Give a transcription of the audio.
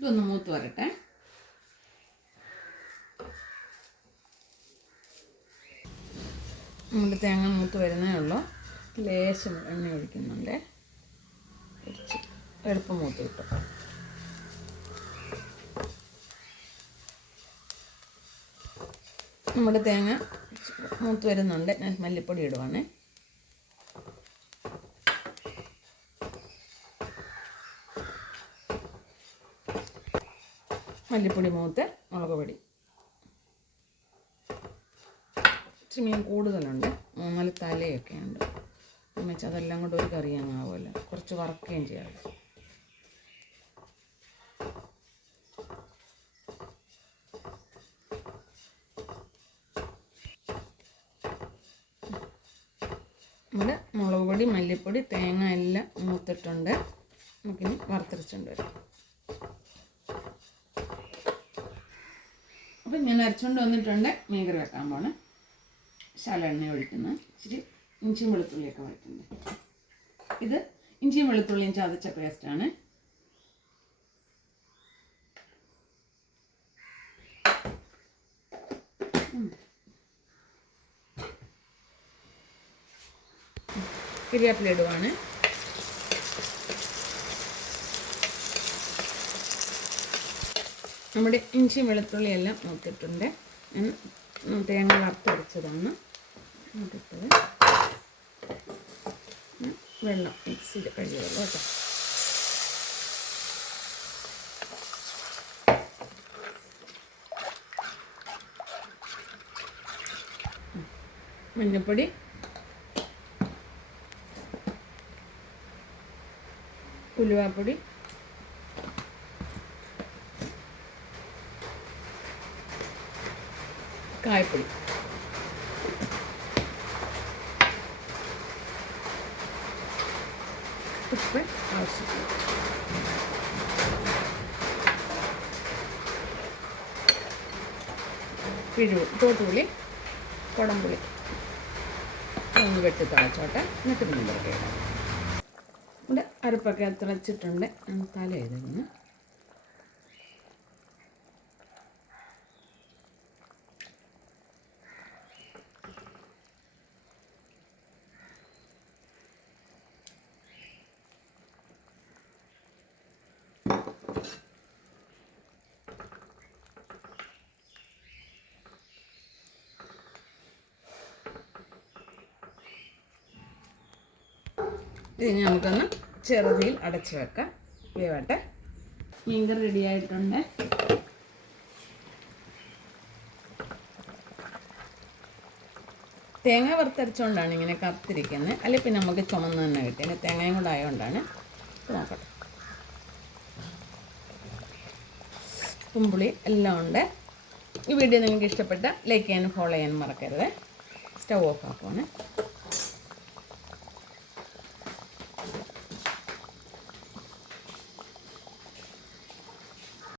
ഇതൊന്ന് മൂത്ത് വരട്ടെ. നമ്മുടെ തേങ്ങ മൂത്ത് വരുന്നേ ഉള്ളൂ. ലേശം എണ്ണ ഒഴിക്കുന്നുണ്ട്. കുറച്ച് എളുപ്പം മൂത്ത് കിട്ടും. നമ്മുടെ തേങ്ങ മൂത്ത് വരുന്നുണ്ട്. ഞാൻ മല്ലിപ്പൊടി ഇടുവാണേ. മല്ലിപ്പൊടി മൂത്ത് മുളക് പൊടി. ഇച്ചിരി മീൻ കൂടുതലുണ്ട്. മൂന്നാൽ തലയൊക്കെ ഉണ്ട് വെച്ചാൽ അതെല്ലാം കൂടെ ഒരു കറി അങ്ങാവുമല്ലോ കുറച്ച് വറക്കുകയും ചെയ്യാം. നമ്മുടെ മുളക് പൊടി മല്ലിപ്പൊടി തേങ്ങ എല്ലാം മൂത്തിട്ടുണ്ട്. നമുക്കിനി വറുത്തരച്ചുകൊണ്ട് വരാം. അപ്പം ഞാൻ അരച്ചുകൊണ്ട് വന്നിട്ടുണ്ട്. മീൻകറി വെക്കാൻ പോണ്. ശാല എണ്ണ ഒഴിക്കുന്നത് ഇച്ചിരി ഇഞ്ചിയും വെളുത്തുള്ളിയൊക്കെ വഴറ്റുന്നത് ഇത് ഇഞ്ചിയും വെളുത്തുള്ളിയും ചതച്ച പേസ്റ്റാണ് കരിവേപ്പില ഇടുവാണ്. നമ്മുടെ ഇഞ്ചി വെളുത്തുള്ളി എല്ലാം നോക്കിയിട്ടുണ്ട് തേങ്ങ വറുത്തടിച്ചതാണ് നോക്കിയിട്ട് വെള്ളം മിക്സിയിൽ കഴിയുള്ളൂ കേട്ടോ. മഞ്ഞൾപ്പൊടി ഉലുവാപ്പൊടി. കായപ്പൊടി ഉപ്പ് ആവശ്യത്തിന്. പിഴു തോട്ടുപുളി കുടംപുളി. ഒന്ന് വെട്ടി തളച്ചോട്ടെ. എന്നിട്ട് മീൻ ഇടാം ഇവിടെ അരപ്പൊക്കെ തിളച്ചിട്ടുണ്ട്. തല ചെയ്തിങ്ങനെ ഇതിന് നമുക്കൊന്ന് ചെറുതിയിൽ അടച്ചു വെക്കാം. വേവട്ടെ. മീൻകറി റെഡി ആയിട്ടുണ്ട്. തേങ്ങ വറുത്തരച്ചുകൊണ്ടാണ് ഇങ്ങനെ കറുത്തിരിക്കുന്നത് അല്ലെങ്കിൽ പിന്നെ നമുക്ക് ചുമന്ന് തന്നെ കിട്ടിയത് തേങ്ങയും കൂടെ ആയതുകൊണ്ടാണ് നോക്കട്ടെ. കുമ്പുളി എല്ലാം ഉണ്ട്. ഈ വീഡിയോ നിങ്ങൾക്ക് ഇഷ്ടപ്പെട്ട ലൈക്ക് ചെയ്യാനും ഫോളോ ചെയ്യാനും മറക്കരുത്. Stove off ആക്കുവാണ്.